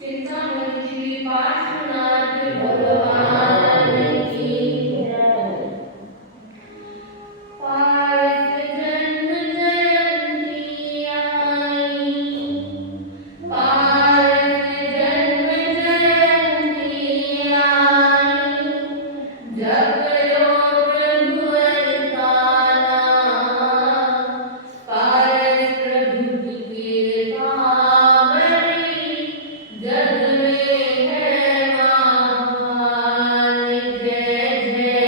चिंतामणि श्री पार्श्वनाथ भगवान की जय। पार्थ जन्म जयंती आई, पार्थ जन्म जयंती आई, जप लो प्रभु हरि का नाम, पारस प्रभु की कृपा बड़ी, जग में है महान। जय जय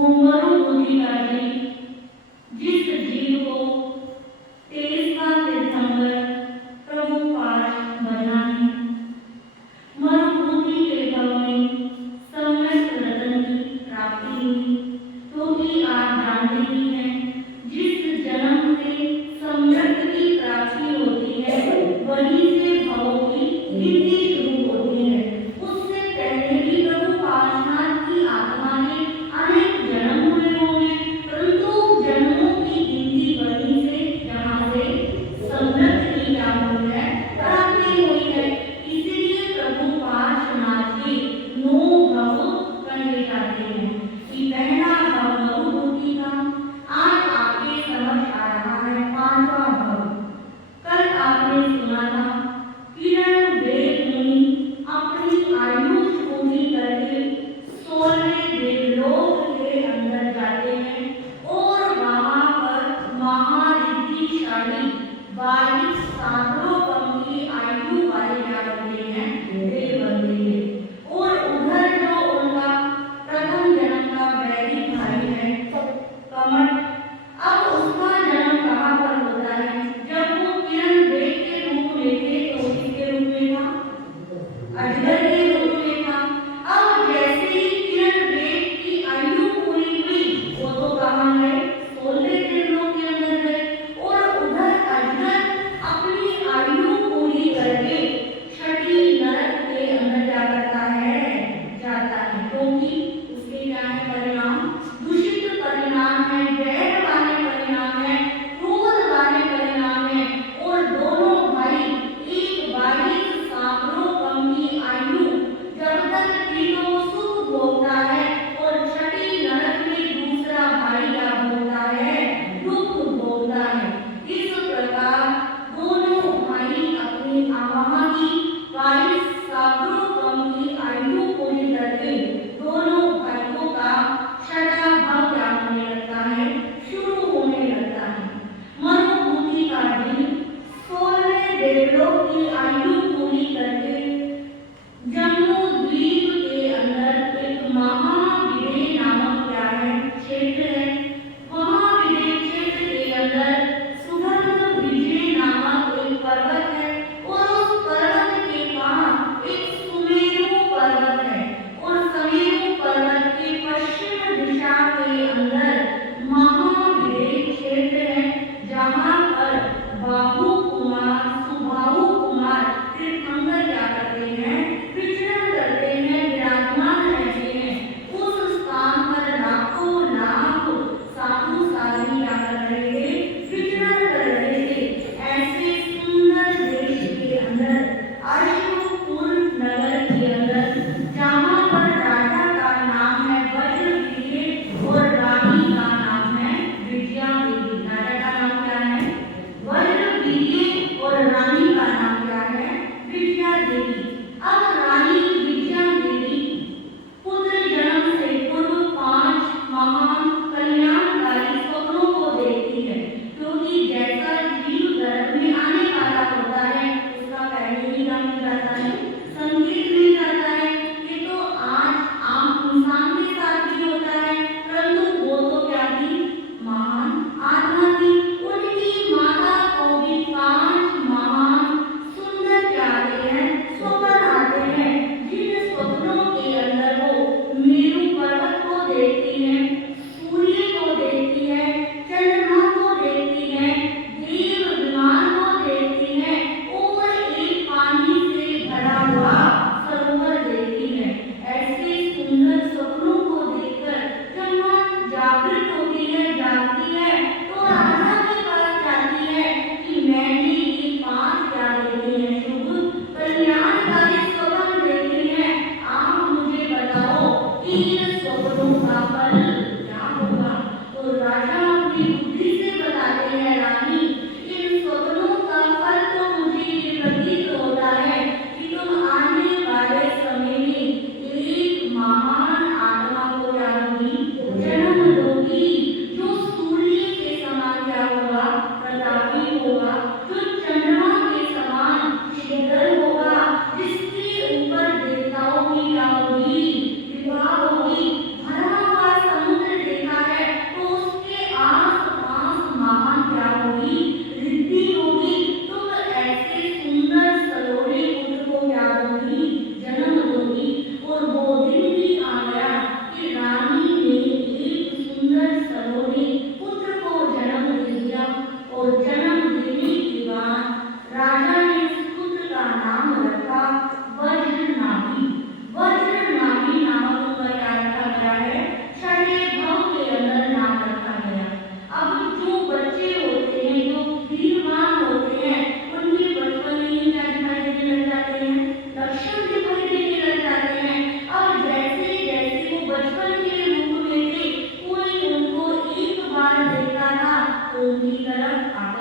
मरुभूमि का जीव, जिस जीव को 23वां दिसंबर प्रभु पास बना है। मरुभूमि के भव में सम्यक रतन की प्राप्ति हुई, क्योंकि आप जानते ही हैं जिस जन्म से सम्यक की प्राप्ति होती है वहीं से भवों की गिनती शुरू होती है। उससे पहले भी प्रभु पार्शनाथ की आत्मा ने अनेक जन्म हुए होंगे, परंतु जन्मों की गिनती वहीं से जहाँ से सम्यक की क्या हुई है, प्राप्ति हुई है। इसीलिए प्रभु पार्शनाथ के 9 भव कहे जाते हैं कि पहला भव मरुभूमि का,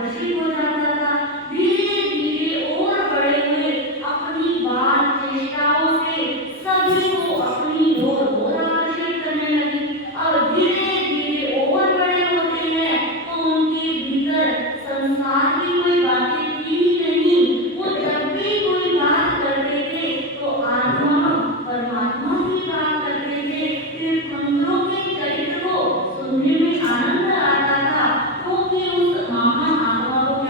आकर्षित हो जाता था। धीरे धीरे और बड़े हुए, अपनी बात चेष्टाओं से सभी को अपनी ओर और आकर्षित करने लगी। अब धीरे धीरे और बड़े होते हैं तो उनके भीतर संसार की कोई बातें थी ही नहीं। वो जब भी कोई बात करते थे तो आत्मा परमात्मा की बात करते थे। तीर्थंकरों के चरित्र को सुनने में आनंद आता था, क्योंकि उस महान आत्मा को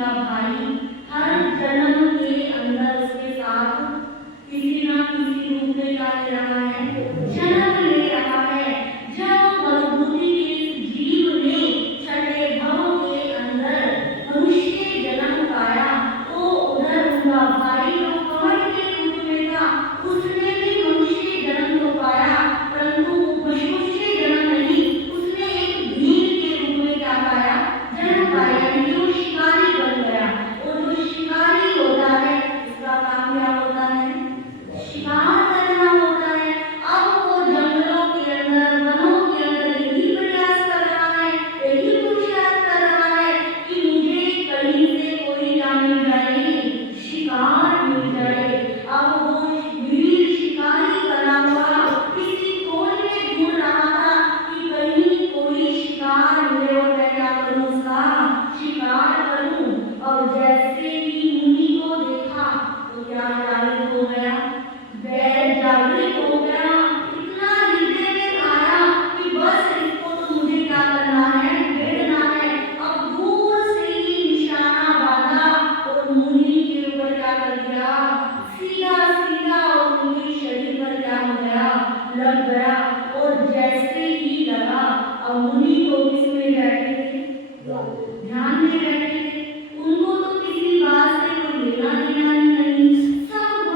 का भाई हर जन्म के अंदर उसके साथ किसी ना किसी रूप में क्या ले रहा है, जन्म ले रहा है। जब मरुभूमि के इस जीव ने छठे भाव के अंदर मनुष्य जन्म पाया तो उधर उनका भाई जो कमर के रूप में था उसने भी मनुष्य जन्म तो पाया, परंतु पशु से जन्म नहीं, उसने एक भीड़ के रूप में क्या पाया, जन्म पाया, यानी वो शिकारी बन गया। और जो शिकारी होता है उसका काम क्या होता है, शिकार करना होता है। अब वो जंगलों के अंदर, वनों के अंदर यही प्रयास कर रहा है, यही पुरुषार्थ कर रहा है कि मुझे कहीं से कोई क्या मिल जाए, शिकार मिल जाए। अब वो वीर शिकारी बना हुआ किसी कोने में ढूंढ रहा था कि कहीं कोई शिकार मिले और मैं क्या करूं, उसका शिकार करूं। और जैसे ही मुनि को देखा तो क्या जागृत हो गया, वह जागृत हो गया, इतना हृदय में आया कि बस इसको तो मुझे क्या करना है, भेड़ना है। अब दूर से ही निशाना बांधा और मुनि के ऊपर क्या कर दिया, सीधा सीधा, और उनके शरीर पर क्या हो गया, लग गया। और जैसे ही लगा, अब मुनि तो किसमें बैठे थे, ध्यान में बैठे थे, उनको तो किसी बात से कोई लेना देना नहीं, सब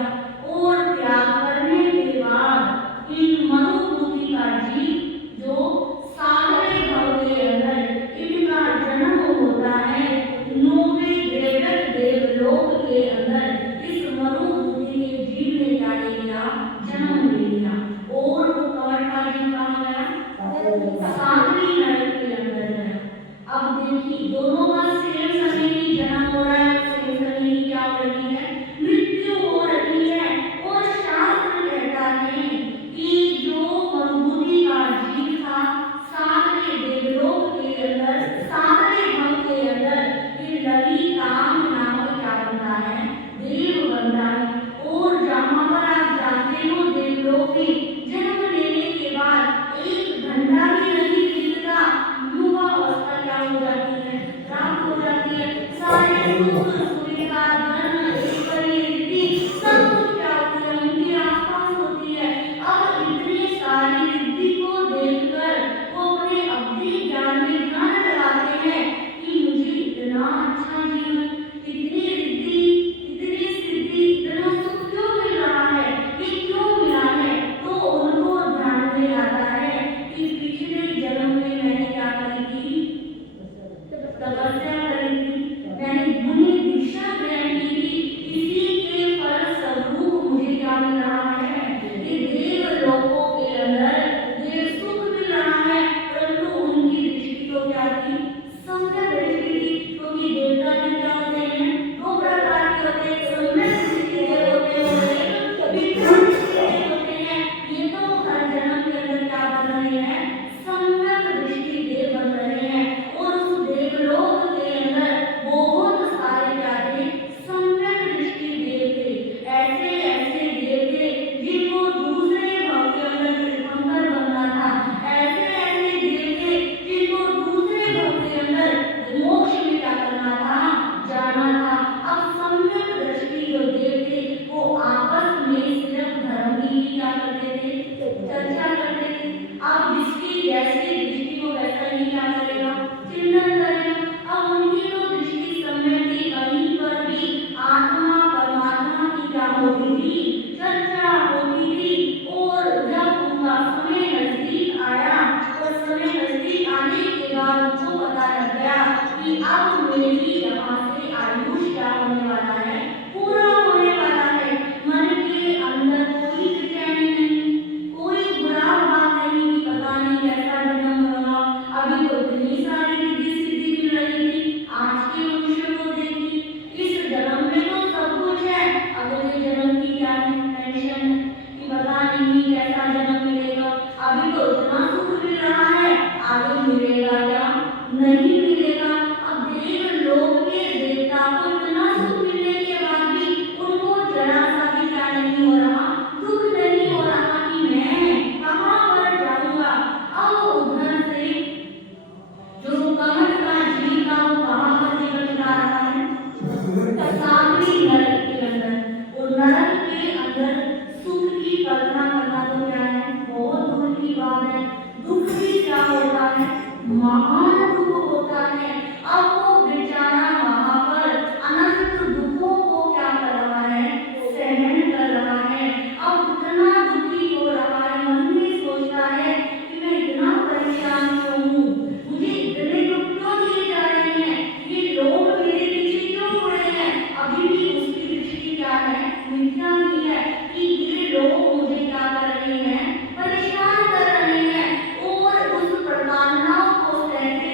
दिया और त्याग करने के बाद इन मरुभूमि का जीव जो सागरे भव के अंदर इनका जन्म होता है। नौवे देवदत्त देवलोक के अंदर इस मरुभूमि के जीव ने क्या किया, जन्म ले लिया। और वो कौन का जीव कहाँ गया, सागरी नरक के अंदर गया। अब देखिए दोनों का सेम समय ही जन्म हो रहा है, सेम समय ही क्या हो रही है, मृत्यु हो रही है। और शास्त्र कहता है कि जो मरुभूमि का जीव था सागरे देवलोक के अंदर, सागरे भव के अंदर ये ललितांग नामक क्या बनता है, देव बनता है। और जहाँ पर आप जानते हो देवलोक में जन्म लेने के बाद एक घंटा भी नहीं बीतता, युवा अवस्था क्या हो जाती है, प्राप्त हो जाती है। सारे सुख सुविधा धन ऐश्वर्य रिद्धि सब कुछ क्या होती है, उनके आसपास होती है। अब इतनी सारी रिद्धि को देखकर वो अपने अवधि ज्ञान में ध्यान लगाते हैं कि मुझे इतना अच्छा जीवन, इतनी रिद्धि, इतनी सिद्धि, इतना सुख क्यों मिल रहा है, ये क्यों मिला है। तो उनको ध्यान में आता है कि पिछले जन्म में मैंने क्या करी थी, तपस्या करी थी, मैंने मुनि दीक्षा ग्रहण की थी, इसी के फल स्वरूप मुझे क्या मिल रहा है, ये देवलोकों के अंदर देव सुख मिल रहा है। परंतु उनकी दृष्टि तो क्या थी, सम्यक दृष्टि थी। क्योंकि देवता भी क्या होते हैं, दो प्रकार के होते हैं, सम्यक दृष्टि देव होते हैं, विपरीत दृष्टि देव होते हैं। ये तो हर जन्म के अंदर क्या बन रहे हैं, सम्यक दृष्टि देव बन रहे हैं। और उस देवलोक के अंदर बहुत सारे क्या थे, सम्यक दृष्टि देव थे। ऐसे ऐसे देव थे जिनको दूसरे भव के अंदर तीर्थंकर बनना था, ऐसे ऐसे देव थे जिनको दूसरे भव के अंदर मोक्ष में क्या करना था, जाना था। अब सम्यक दृष्टि जो देव थे वो आपस में सिर्फ धर्म की ही क्या करते थे, चर्चा करते थे। अब जिसकी जैसी दृष्टि को वैसा ही क्या करेगा, चिंतन करेगा। अब उनकी तो दृष्टि सम्यक थी, कहीं पर भी आत्मा परमात्मा की क्या होती थी, चर्चा होती थी। और जब उनका समय नजदीक आया और समय नजदीक आने के बाद उनको पता लग गया कि अब मेरी यहाँ से आयुष क्या होने वाला है, पूरा होने वाला है। मन के अंदर कोई बेचैनी नहीं, कोई बुरा भाव नहीं कि पता नहीं कैसा जन्म होगा। अभी तो इतनी सारी रिद्धि सिद्धि मिल रही थी, आज के मनुष्य को देखिए, इस जन्म में तो सब कुछ है, अगले जन्म की क्या है, टेंशन है कि पता नहीं कैसा जन्म मिलेगा। अभी तो इतना सुख मिल रहा है, आगे मिलेगा क्या, नहीं मिलेगा। अब देवलोक के देवता को इतना सुख मिलने के बाद भी उनको जरा सा भी क्या नहीं हो रहा, दुख नहीं हो रहा कि मैं कहाँ पर जाऊंगा। अब उधर से जो कमल का जीव था वो कहाँ पर जीवन बिता रहा है, सागरी नरक के अंदर। और नरक के अंदर सुख की कल्पना करना तो क्या है, बहुत दूर की बात है। दुख भी क्या होता है, महान दुख होता है। अब वो बेचारा वहां पर अनंत दुखों को क्या कर रहा है, सहन कर रहा है। अब इतना दुखी हो रहा है, मन में सोचता है कि मैं इतना परेशान क्यों हूँ, मुझे इतने दुख क्यों दिए जा रहे हैं, ये लोग मेरे पीछे क्यों पड़े हैं। अभी भी उसकी दृष्टि क्या है, मिथ्या ही है कि ये लोग मुझे क्या कर रहे हैं, परेशान कर रहे हैं। और उस प्रताड़नाओं को सहते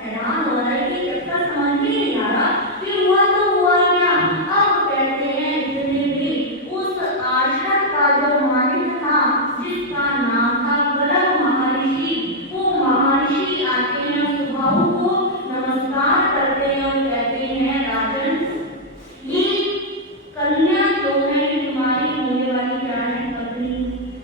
हैरान हो रहा है कि इसका समझ ही नहीं आ रहा कि हुआ तो हुआ क्या। अब कहते हैं इतने भी उस आश्रम का जो मालिक था, जिसका नाम था गर्ग महर्षि, वो महर्षि आते हैं सुबाहु को नमस्कार करते हैं और कहते हैं राजन, ये कन्या जो है तुम्हारी होने वाली क्या है पत्नी।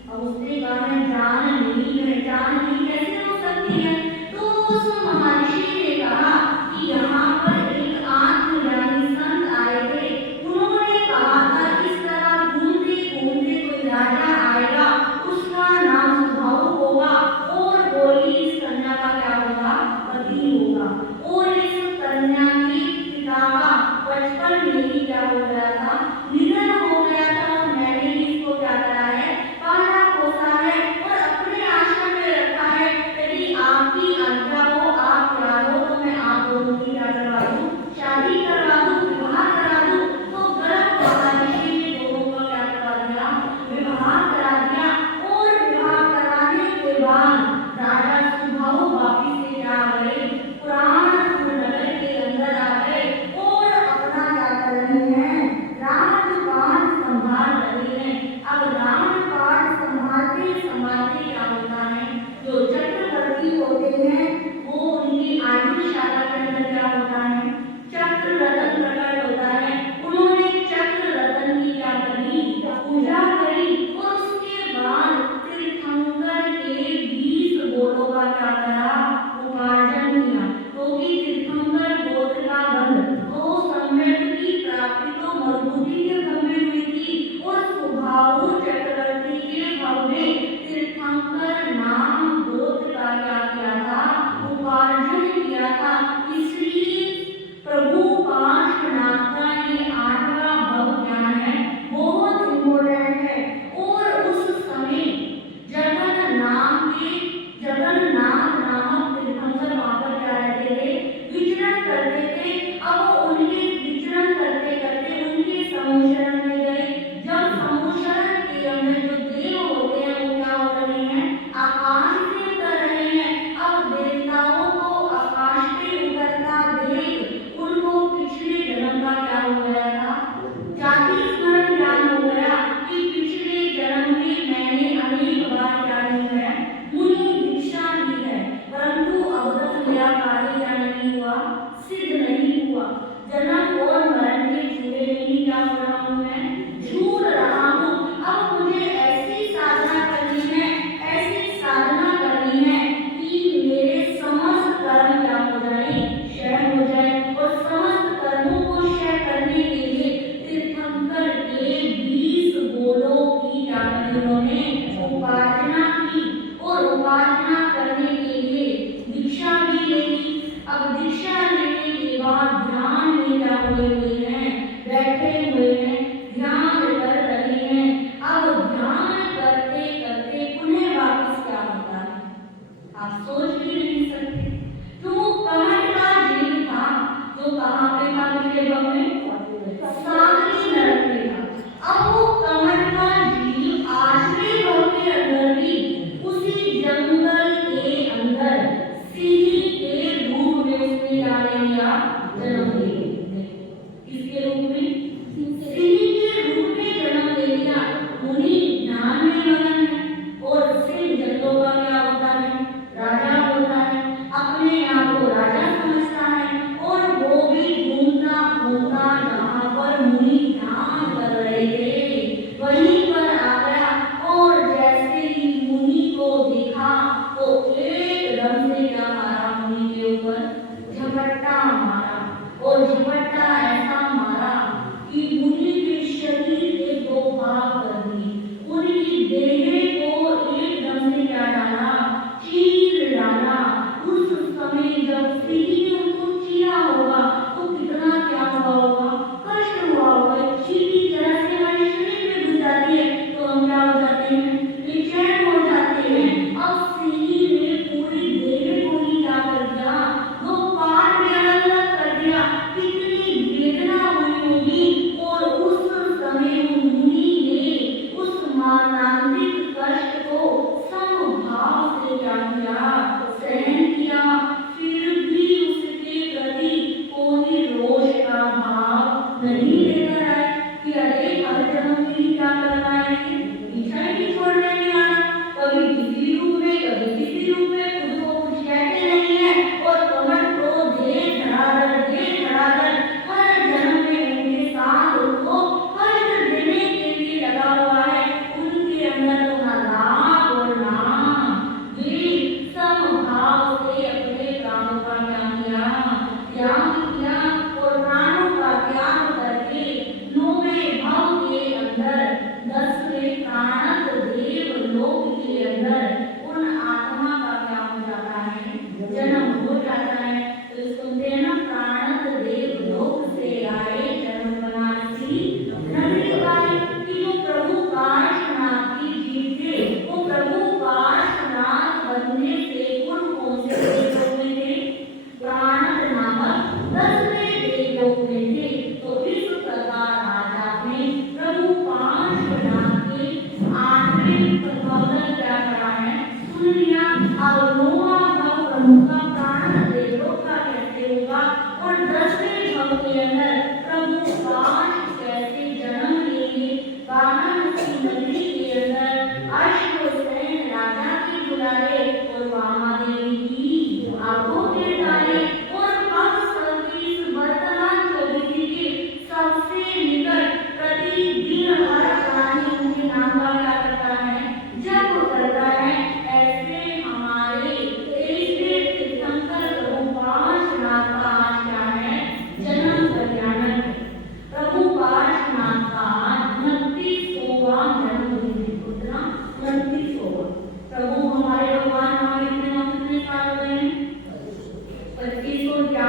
अब उसने कहा है जान नहीं है, जान नहीं कैसे हो सकती है। तो उस महर्षि ने कहा कि यहाँ पर एक आत्मज्ञानी संत आए थे, उन्होंने कहा था इस तरह घूमते घूमते कोई राजा आएगा, उसका नाम सुबाहु होगा और बोली इस कन्या का क्या होगा, पति होगा। और इस कन्या के पिता का बचपन में ही क्या हो गया था, निधन हो गया था। और मैंने इसको क्या करा है, पाला पोसा है और अपने आश्रम में रखा है। यदि आपकी आज्ञा हो, आप प्यार हो, तो मैं आप दोनों की क्या करवा दूं, शादी करवा दूं, विवाह करा दूं। तो गर्ग महर्षि ने दोनों का क्या करवा दिया, विवाह करा दिया। और विवाह कराने के बाद राजा सुबाहु वापिस से क्या आ गए, पुराणपुर नगर के अंदर आ गए और अपना क्या कर रहे हैं, राजकाज संभाल रहे हैं। अब राजकाज संभालते संभालते क्या होता है, जो चक्रवर्ती होते हैं वो उनकी आयुशाला के अंदर क्या होता है, चक्र रतन प्रकट होता है। उन्होंने चक्र रतन की क्या करी, पूजा करी और उसके बाद तीर्थंकर के 20 गोलों का क्या करा, उपार्जन किया। क्योंकि तीर्थंकर गोत्र का बंध तो सम्यक की प्राप्ति तो मजबूती के भव में हुई थी और सुबाहु चक्रवर्ती के भव में तीर्थंकर नाम गोत्र का क्या किया था, उपार्जन किया था। इसलिए प्रभु पार्श्वनाथ का ये 8वां भव ज्ञान है, बहुत इम्पोर्टेंट है। और उस समय जगन्नाथ नामक तीर्थंकर वहां पर क्या रहते थे, विचरण करते थे। अब उनके विचरण करते करते उनके समूशरण में गए। जब समूशरण के अंदर जो देव होते हैं वो क्या हो रहे हैं, आकाश से उतर रहे हैं। अब देवताओं को आकाश से उतरता देख उनको पिछले जन्म का क्या हो गया था, जाति स्मरण ज्ञान हो गया कि पिछले जन्म में मैंने अनेक बार क्या ली है, मुनि दीक्षा ली है, परंतु अब तक मेरा कार्य क्या नहीं हुआ, सिद्ध नहीं हुआ। जन्म और मरण के झूले में ही क्या हो रहा हूँ, मैं झूल रहा हूँ। अब मुझे ऐसी साधना करनी है, ऐसी साधना करनी है कि मेरे समस्त कर्म क्या हो जाए, क्षय हो जाए। और समस्त कर्मों को क्षय करने के लिए तीर्थंकर के 20 गोलों की क्या करी उन्होंने, उपासना की। और उपासना करने के लिए दीक्षा भी लेगी। अब दीक्षा लेने के बाद ध्यान में क्या हुए हैं, बैठे हुए हैं, ध्यान कर रहे हैं। अब ध्यान करते करते पुनः वापस क्या होता है, आप सोच भी नहीं सकते। तो कमंड का जीव था जो कहाँ पे था, पिछले भव में सागरी नरक में था। अब वो कमंड का जीव 8वें भव के अंदर भी उसी जंगल के अंदर सिंह के रूप में उसने क्या ले लिया, जन्म ले लिया। किसके रूप में, सिंह के रूप में जन्म ले लिया। मुनि ध्यान में मगन है और सिंह जंगलों का क्या होता है, राजा होता है, अपने आप को राजा समझता है। और वो भी घूमता घूमता जहाँ पर मुनि ध्यान कर रहे थे वहीं पर आ गया। और जैसे ही मुनि को देखा तो एकदम से क्या मारा, मुनि के ऊपर झपट्टा मारा। और झपट्टा ऐसा मारा कि मुनि के शरीर के 2 भाग कर दिए, उनकी देह को एकदम से क्या डाला, चीर डाला। उस समय जब सिंह ने उनको चीरा होगा तो कितना क्या हुआ होगा, कष्ट हुआ होगा। चीरी तरह से हमारे शरीर में घुस जाती है तो हम क्या हो जाते हैं, बेचैन हो जाते हैं। अब सिंह ने पूरी देह को ही क्या कर दिया, वो पार में अलग त्याग किया और प्राणों का त्याग करके 9वें भाव के अंदर 10वें प्राणत देव लोक के अंदर उन आत्मा का क्या हो जाता है, जन्म हो जाता है। तो इसको तेना प्राणत देव लोक से आए जन्म बनारसी नगरी पाए कि वो प्रभु पार्श्वनाथ की जीते, वो प्रभु पार्श्वनाथ बनने से कौन से देवलोक में थे, प्राणत नामक 10वें देवलोक में थे। तो इस प्रकार राजा ने प्रभु पार्श्वनाथ के 8वें प्रबोधन क्या करा है, सुन लिया। अब 9वां भाव प्रभु का प्राणत देवलोक का कैसे होगा और 10वें भाव के अंदर प्रभु पार्श्व कैसे जन्म लेंगे, वाराणसी नगरी के अंदर अश्वसेन राजा के बुलाए और वामादेवी की आंखों के डाले और अब सतीश वर्तमान चौबीसी के सबसे निकट प्रतिदिन हर प्राणी उनके नाम का क्या करता है, जब करता है। ऐसे हमारे 23वें तीर्थंकर प्रभु पार्श्वनाथ का आज क्या है, जन्म कल्याणक है। प्रभु पार्श्वनाथ का 29वां जन्मदिन है। कितना, 29वां। प्रभु हमारे भगवान हमारे कितने साल हो गए हैं, 25 को क्या